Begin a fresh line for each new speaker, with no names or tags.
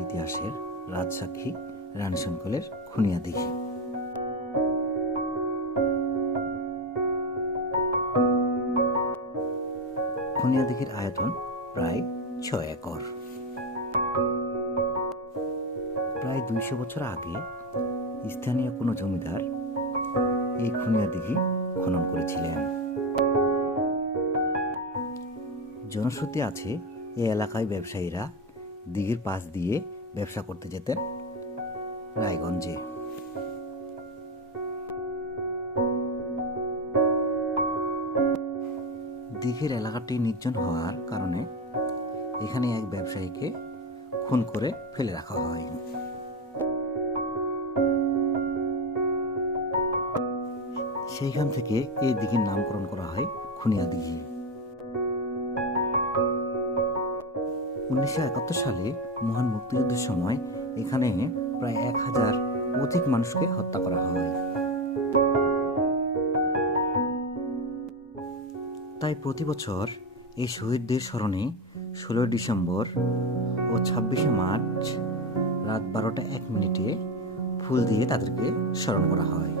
ইতিহাসের রাজসাক্ষী রানীশঙ্কলের খুনিয়া দিঘি খুনিয়া দিঘির আয়তন প্রায় ছয় একর। প্রায় দুইশো বছর আগে স্থানীয় কোনো জমিদার এই খুনিয়া দিঘি খনন করেছিলেন। জনশ্রুতি আছে এই এলাকায় ব্যবসায়ীরা দিঘির পাশ দিয়ে ব্যবসা করতে যেতেন রায়গঞ্জে। দিঘির এলাকাটি নির্জন হওয়ার কারণে এখানে এক ব্যবসায়ীকে খুন করে ফেলে রাখা হয়। সেইখান থেকে এই দিঘির নামকরণ করা হয় খুনিয়া দিঘি। উনিশশো একাত্তর সালে মহান মুক্তিযুদ্ধের সময় এখানে প্রায় এক হাজার অধিক মানুষকে হত্যা করা হয়। তাই প্রতি বছর এই শহীদদের স্মরণে ষোলোই ডিসেম্বর ও ছাব্বিশে মার্চ রাত বারোটা এক মিনিটে ফুল দিয়ে তাদেরকে স্মরণ করা হয়।